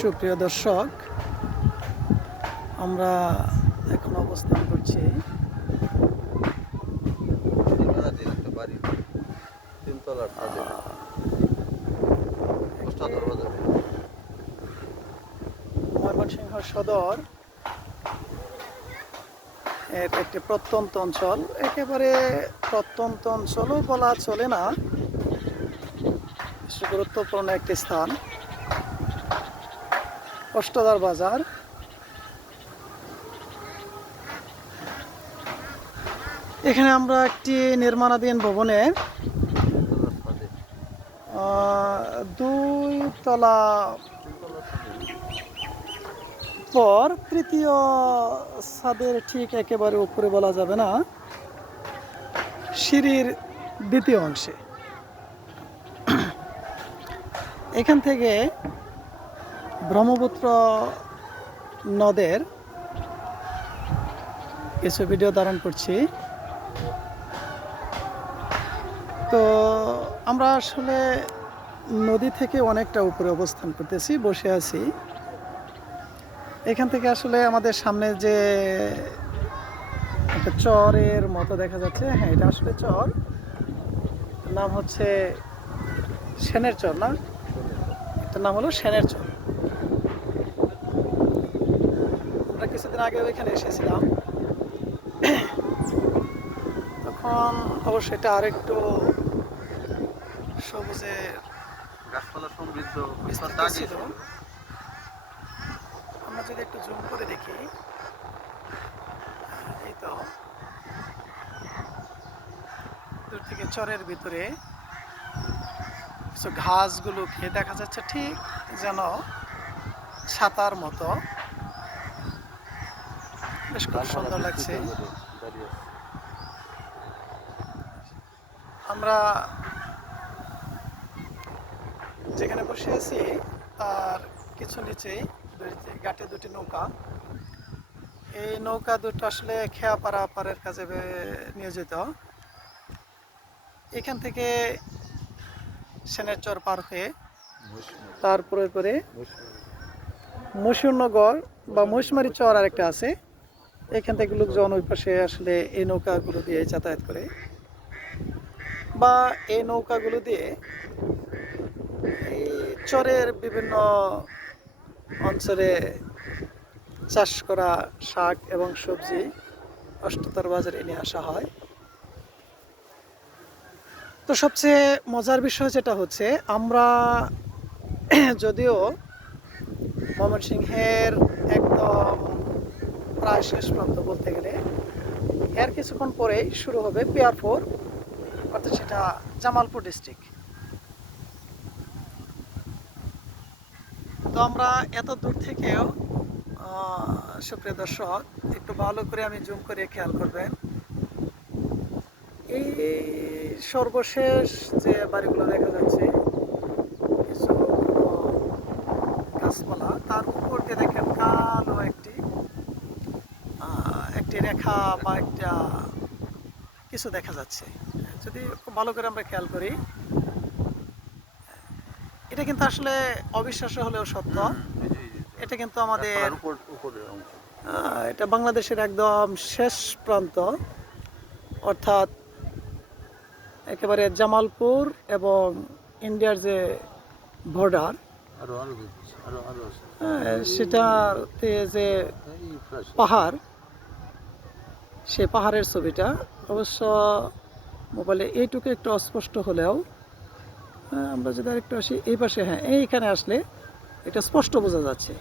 সুপ্রিয় দর্শক, আমরা এখন অবস্থান করছি ময়মনসিংহ সদর। এর একটি প্রত্যন্ত অঞ্চল। একেবারে প্রত্যন্ত অঞ্চলও বলা চলে না। গুরুত্বপূর্ণ একটি স্থান। অষ্টদার বাজার। এখানে আমরা একটি নির্মাণাধীন ভবনে দুই তলা পর তৃতীয় ছাদের ঠিক একেবারে উপরে বলা যাবে না, সিঁড়ির দ্বিতীয় অংশে। এখান থেকে ব্রহ্মপুত্র নদের কিছু ভিডিও ধারণ করছি। তো আমরা আসলে নদী থেকে অনেকটা উপরে অবস্থান করতেছি, বসে আছি। এখান থেকে আসলে আমাদের সামনে যে একটা চরের মতো দেখা যাচ্ছে হ্যাঁ এটা আসলে চর। নাম হচ্ছে সেনের চর না? এটার নাম হলো সেনের চর আমরা কিছুদিন আগে ওইখানে এসেছিলাম। তখন অবশ্য এটা আরেকটু সবুজে গাছপালা সমৃদ্ধ ছিল। আমরা যদি একটু জুম করে দেখি এই তো। দূর থেকে চরের ভিতরে কিছু ঘাসগুলো খেয়ে দেখা যাচ্ছে ঠিক যেন ছাতার মতো। বেশ খুব সুন্দর লাগছে। আমরা যেখানে বসে আছি তার কিছু নিচেই ঘাটে দুটি নৌকা। এই নৌকা দুটো আসলে খেয়াপাড়া পাড়ের কাজে নিয়োজিত। এখান থেকে সেনের চর পার হয়ে তারপরে করে মহিষমারি। বা মহিষমারি চর আর একটা আছে। এখান থেকে লোকজন ওই পাশে আসলে এই নৌকাগুলো দিয়ে যাতায়াত করে। বা এই নৌকাগুলো দিয়ে এই চরের বিভিন্ন অঞ্চলে চাষ করা শাক এবং সবজি অষ্টতর বাজারে নিয়ে আসা হয়। তো সবচেয়ে মজার বিষয় যেটা হচ্ছে, আমরা যদিও ময়মনসিংহের একদম প্রায় শেষ প্রান্ত বলতে গেলে। এর কিছুক্ষণ পরেই শুরু হবে পিয়ারপুর অর্থাৎ সেটা জামালপুর ডিস্ট্রিক্ট তো আমরা এত দূর থেকেও সুপ্রিয় দর্শক, একটু ভালো করে আমি জুম করে খেয়াল করবেন। এই সর্বশেষ যে বাড়িগুলো দেখা যাচ্ছে কিছু গাছপালা, তার উপর দিয়ে দেখেন কালো একটি রেখা বা একটা কিছু দেখা যাচ্ছে। যদি খুব ভালো করে আমরা খেয়াল করি এটা কিন্তু আসলে অবিশ্বাস্য হলেও সত্য। এটা কিন্তু আমাদের এটা বাংলাদেশের একদম শেষ প্রান্ত। অর্থাৎ একেবারে জামালপুর এবং ইন্ডিয়ার যে বর্ডার আছে। সেটাতে যে পাহাড় সে পাহাড়ের ছবিটা। অবশ্য মোবাইলে এইটুকু একটু অস্পষ্ট হলেও আমরা যদি আরেকটু আসি এই পাশে হ্যাঁ এইখানে আসলে এটা স্পষ্ট বোঝা যাচ্ছে।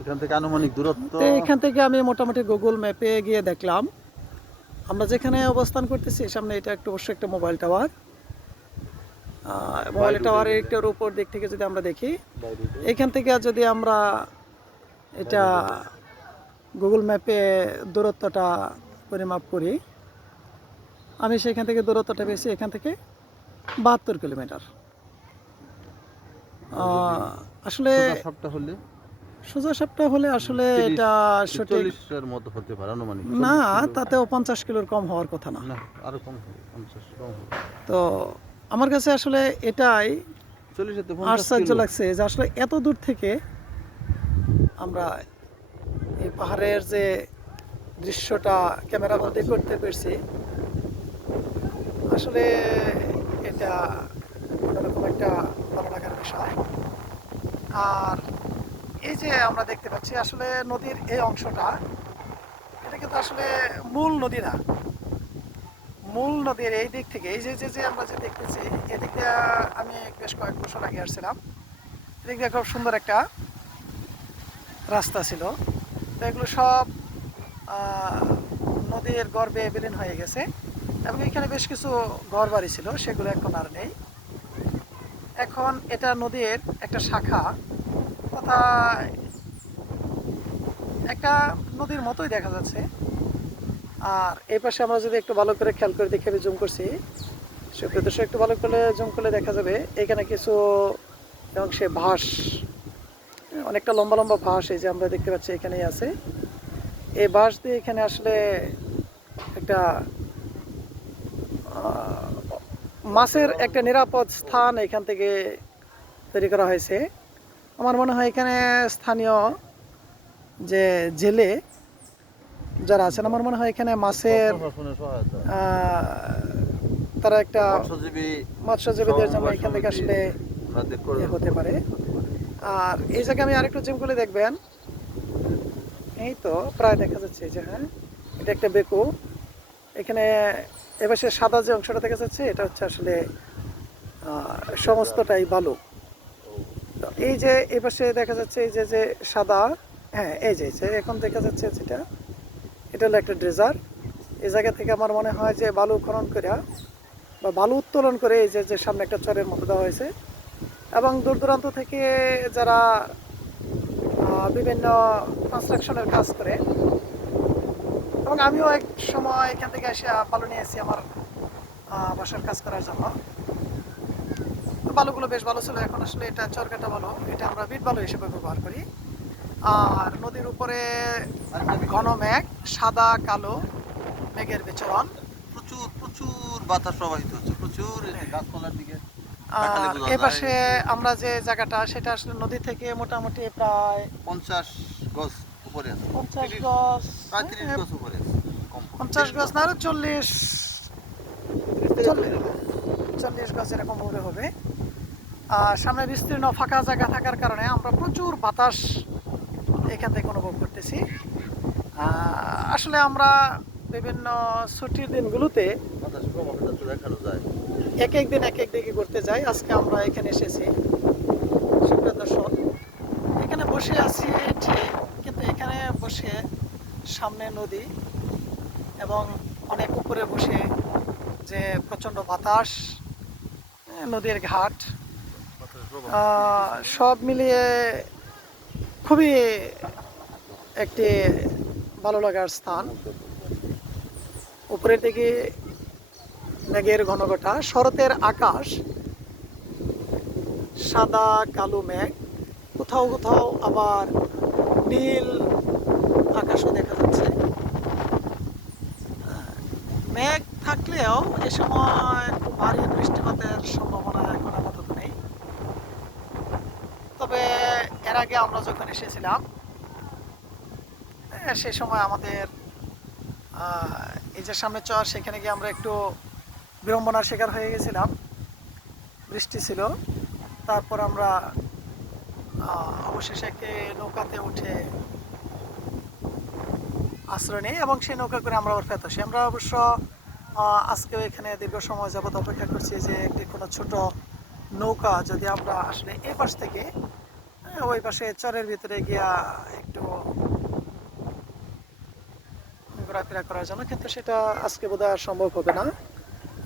এখান থেকে আনুমানিক দূরত্ব এখান থেকে আমি মোটামুটি গুগল ম্যাপে গিয়ে দেখলাম। আমরা যেখানে অবস্থান করতেছি সামনে এটা একটু অবশ্যই একটা মোবাইল টাওয়ার মোবাইল টাওয়ারের একটার উপর দিক থেকে যদি আমরা দেখি এখান থেকে যদি আমরা এটা গুগল ম্যাপে দূরত্বটা পরিমাপ করি। আমি সেখান থেকে দূরত্বটা পেয়েছি এখান থেকে বাহাত্তর কিলোমিটার। আসলে সোজা সাপটা হলে? সোজা সাপটা হলে আসলে এটা সঠিক মতো হতে পারে আনুমানিক। না 40 কিলো। তাতেও পঞ্চাশ কিলোর কম হওয়ার কথা না। আরও কম তো আমার কাছে আসলে এটাই আশ্চর্য লাগছে যে আসলে এত দূর থেকে আমরা এই পাহাড়ের যে দৃশ্যটা ক্যামেরা বন্দি করতে পেরেছি। আসলে এটা অন্যরকম একটা ভালো লাগার বিষয়। আর এই যে আমরা দেখতে পাচ্ছি, আসলে নদীর এই অংশটা, এটা কিন্তু আসলে মূল নদী না। মূল নদীর এই দিক থেকে, এই যে যে যে আমরা যে দেখতেছি, এদিক আমি বেশ কয়েক বছর আগে আসছিলাম। এদিক দিয়ে খুব সুন্দর একটা রাস্তা ছিল। তো এগুলো সব নদীর গর্ভে বিলীন হয়ে গেছে। এবং এখানে বেশ কিছু ঘর বাড়ি ছিল, সেগুলো এখন আর নেই। এখন এটা নদীর একটা শাখা, তথা একটা নদীর মতোই দেখা যাচ্ছে। আর এই পাশে আমরা যদি একটু ভালো করে খেয়াল করে দেখে আমি জুম করছি, সুপ্রিয় দর্শক, একটু ভালো করে জুম করলে দেখা যাবে, এখানে কিছু অংশে ভাস অনেকটা লম্বা লম্বা বাঁশ এই যে আমরা দেখতে পাচ্ছি এখানেই আছে। এই বাঁশ দিয়ে এখানে আসলে একটা মাছের একটা নিরাপদ স্থান এখান থেকে তৈরি করা হয়েছে। আমার মনে হয় এখানে স্থানীয় যে জেলে যারা আছেন আমার মনে হয় এখানে মাছের আহ, তারা একটা মৎস্যজীবী মৎস্যজীবীদের জন্য এখান থেকে আসলে হতে পারে। আর এই জায়গায় আমি আরেকটু জিম করে দেখবেন। এই তো, প্রায় দেখা যাচ্ছে যে হ্যাঁ এটা একটা বেকু এখানে এবার সে সাদা যে অংশটা দেখা যাচ্ছে, এটা হচ্ছে আসলে সমস্তটাই বালু। এই যে পাশে দেখা যাচ্ছে এই যে যে সাদা হ্যাঁ এই যে যে, এখন দেখা যাচ্ছে যেটা, এটা হলো একটা ড্রেজার। এই জায়গা থেকে আমার মনে হয় যে বালু খনন করে বা বালু উত্তোলন করে এই যে যে সামনে একটা চরের মতো দেওয়া হয়েছে এবং দূর দূরান্ত থেকে যারা বিভিন্ন কনস্ট্রাকশনের কাজ করে। এবং আমিও এক সময় এখান থেকে এসে বালু নিয়ে এসেছি আমার বাসার কাজ করার জন্য। বালুগুলো বেশ ভালো ছিল। এখন আসলে এটা চরকাটা বালু। এটা আমরা বিট বালু হিসেবে ব্যবহার করি। আর নদীর উপরে ঘন মেঘ, সাদা, কালো মেঘের বিচরণ। প্রচুর প্রচুর বাতাস প্রবাহিত হচ্ছে। প্রচুর গাছপালার দিকে। আর তাকালে বোঝা এ যায়। পাশে আমরা যে জায়গাটা সেটা আসলে নদী থেকে মোটামুটি প্রায় পঞ্চাশ গজ উপরে আছে। পঞ্চাশ গজ গজ উপরে পঞ্চাশ গজ না আরও চল্লিশ। চল্লিশ। গজ। এরকম উপরে হবে। আর সামনে বিস্তীর্ণ ফাঁকা জায়গা থাকার কারণে আমরা প্রচুর বাতাস এখান থেকে অনুভব করতেছি। আসলে আমরা বিভিন্ন ছুটির দিনগুলোতে বাতাস তো দেখানো যায়। এক এক দিন এক এক দিকে ঘুরতে যাই। আজকে আমরা এখানে এসেছি সুপ্রিয় দর্শক। এখানে বসে আছি, ঠিক, কিন্তু এখানে বসে সামনে নদী এবং অনেক উপরে বসে যে প্রচণ্ড বাতাস নদীর ঘাট। সব মিলিয়ে খুবই একটি ভালো লাগার স্থান। উপরের দিকে মেঘের ঘনঘটা, শরতের আকাশ, সাদা কালো মেঘ, কোথাও কোথাও আবার নীল আকাশও দেখা যাচ্ছে। মেঘ থাকলেও এ সময় খুব ভারী বৃষ্টিপাতের সম্ভাবনা এখন আপাতত নেই। তবে এর আগে আমরা যখন এসেছিলাম সেই সময় আমাদের এই যে সামনে চর, সেখানে গিয়ে আমরা একটু বিড়ম্বনার শিকার হয়ে গেছিলাম। বৃষ্টি ছিল। তারপর আমরা অবশেষে একটি নৌকাতে উঠে আশ্রয় নিই এবং সেই নৌকা করে আমরা আবার ফেরত আসি আমরা অবশ্য আজকেও এখানে দীর্ঘ সময় যাবত অপেক্ষা করছি যে একটি কোনো ছোট নৌকা যদি আমরা আসলে এই পাশ থেকে ওই পাশে চরের ভিতরে গিয়া একটু ঘোরাফেরা করার জন্য, কিন্তু সেটা আজকে বোধহয় সম্ভব হবে না।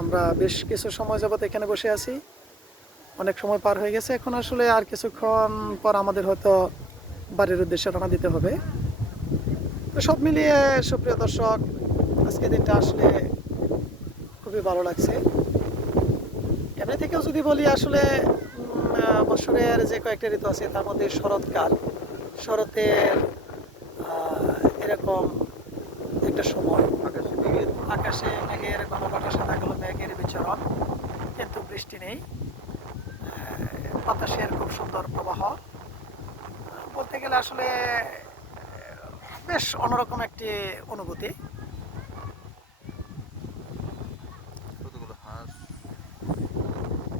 আমরা বেশ কিছু সময় যাবত এখানে বসে আছি। অনেক সময় পার হয়ে গেছে। এখন আসলে আর কিছুক্ষণ পর আমাদের হয়তো বাড়ির উদ্দেশ্যে রওনা দিতে হবে। তো সব মিলিয়ে সুপ্রিয় দর্শক, আজকে দিনটা আসলে খুবই ভালো লাগছে। এমনি থেকেও যদি বলি আসলে বছরের যে কয়েকটা ঋতু আছে, তার মধ্যে শরৎকাল। শরতের এরকম একটা সময় আকাশে মেঘের ঘন ঘটা সাদা কালো মেঘের বিচরণ কিন্তু বৃষ্টি নেই। বাতাসের খুব সুন্দর প্রবাহ। বলতে গেলে আসলে বেশ অন্যরকম একটি অনুভূতি।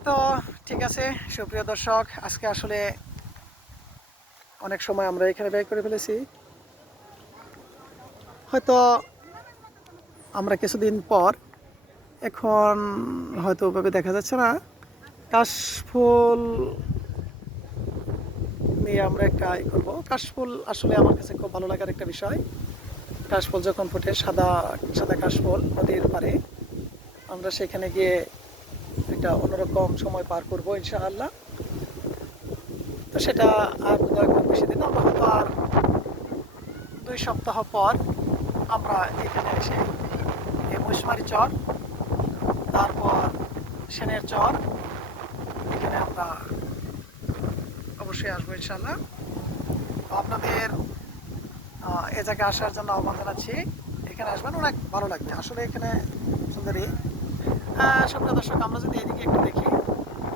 তো ঠিক আছে সুপ্রিয় দর্শক আজকে আসলে অনেক সময় আমরা এখানে ব্যয় করে ফেলেছি। হয়তো আমরা কিছুদিন পর এখন হয়তো ওভাবে দেখা যাচ্ছে না। কাশফুল নিয়ে আমরা একটা ই করব। কাশফুল আসলে আমার কাছে খুব ভালো লাগার একটা বিষয়। কাশফুল যখন ফোটে সাদা সাদা কাশফুল নদীর পারে আমরা সেখানে গিয়ে একটা অন্যরকম সময় পার করব ইনশাআল্লাহ। তো সেটা আর বেশি দিন আমরা হয়তো আর দুই সপ্তাহ পর আমরা এখানে এসে এই মুশমারি চর তারপর সেনের চর এখানে আমরা অবশ্যই আসব ইনশাল্লাহ আপনাদের এ জায়গায় আসার জন্য আহ্বান জানাচ্ছি। এখানে আসবেন অনেক ভালো লাগবে। আসলে এখানে সুন্দরী। আহ, সুপ্রিয় দর্শক আমরা যদি এদিকে একটু দেখি।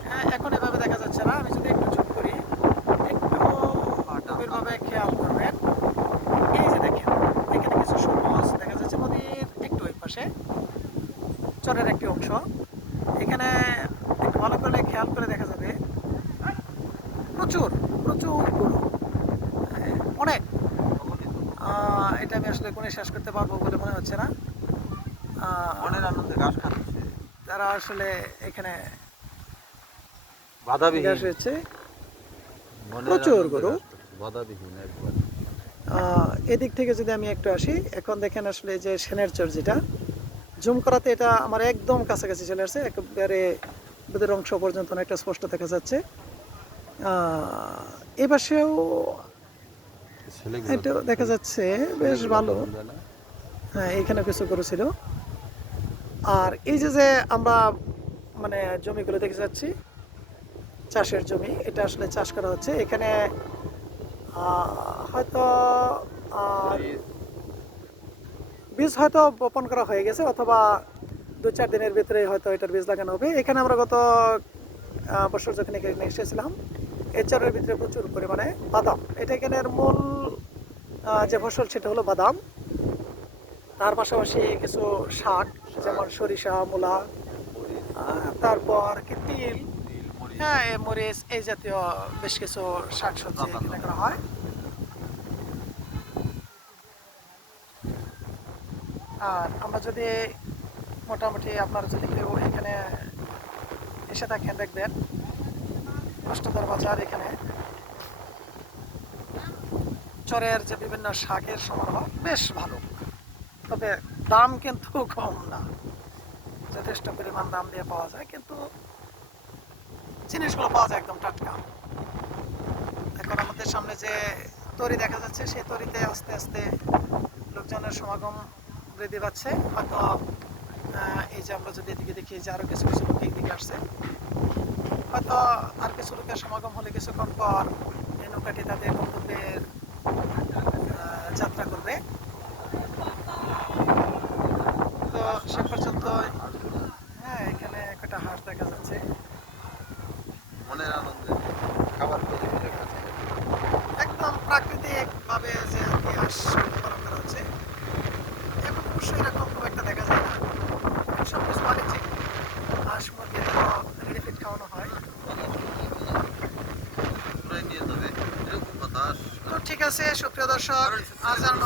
হ্যাঁ এখন এভাবে দেখা যাচ্ছে না। আমি যদি একটু চুপ করি একটু গভীরভাবে খেয়াল করবেন এই যে দেখেন এখানে কিছু সবুজ দেখা যাচ্ছে নদীর একটু ওই পাশে চরের একটি অংশ। এখানে একটু ভালো করে খেয়াল করে দেখা যাবে। প্রচুর প্রচুর গরু। অনেক। এটা আমি আসলে কোনে শেষ করতে পারব বলে মনে হচ্ছে না। মনের আনন্দে ঘাস খাচ্ছে। তারা আসলে এখানে বাধাবিহীন। ঘাস হয়েছে। প্রচুর গরু। বাধাবিহীন একবার। এদিক থেকে যদি আমি একটু আসি এখন দেখেন আসলে যে সেনের চর যেটা জুম করাতে এটা আমার একদম কাছাকাছি চলে আসছে একেবারে দুধের অংশ পর্যন্ত অনেকটা স্পষ্ট দেখা যাচ্ছে। এ পাশেও এটা দেখা যাচ্ছে বেশ ভালো? হ্যাঁ এইখানে কিছু গরু ছিল আর এই যে যে আমরা মানে জমিগুলো দেখে যাচ্ছি চাষের জমি এটা আসলে চাষ করা হচ্ছে। এখানে হয়তো বীজ হয়তো বপন করা হয়ে গেছে অথবা দু চার দিনের ভিতরে হয়তো এটার বীজ লাগানো হবে। এখানে আমরা গত বছর যখন এখানে এসেছিলাম এই চরের ভিতরে প্রচুর পরিমাণে বাদাম। এটা এখানের মূল যে ফসল সেটা হলো বাদাম। তার পাশাপাশি কিছু শাক যেমন সরিষা মূলা তারপর কি তিল? হ্যাঁ মরিচ এই জাতীয় বেশ কিছু শাক সবজি এখানে করা হয়। আর আমরা যদি মোটামুটি আপনারা যদি কেউ এখানে এসে থাকেন দেখবেন অষ্টদর বাজার এখানে। চরের যে বিভিন্ন শাকের সমারোহ, বেশ ভালো। তবে দাম কিন্তু কম না। যথেষ্ট পরিমাণ দাম দিয়ে পাওয়া যায়, কিন্তু জিনিসগুলো পাওয়া যায় একদম টাটকা। এখন আমাদের সামনে যে তরি দেখা যাচ্ছে, সেই তরিতে আস্তে আস্তে লোকজনের সমাগম বৃদ্ধি পাচ্ছে হয়তো এই যে আমরা যদি এদিকে দেখি যে আরও কিছু কিছু লোক এদিকে আসছে। হয়তো আর কিছু লোকের সমাগম হলে কিছুক্ষণ পর এই নৌকাটি তাদের গন্তব্যের যাত্রা করবে। তো সে পর্যন্ত হ্যাঁ এখানে একটা হাট দেখা যাচ্ছে। মনের আনন্দে খাবার একদম প্রাকৃতিক ভাবে যে হাঁস পালন করা হচ্ছে এখন অবশ্য এরকম খুব একটা দেখা যায় না সব কিছু বাণিজ্যিক হাঁস মুরগি রেডি ফিট খাওয়ানো হয় পুরাই নিয়ে যাবে এরকম বাতাস তো ঠিক আছে সুপ্রিয় দর্শক আজ আর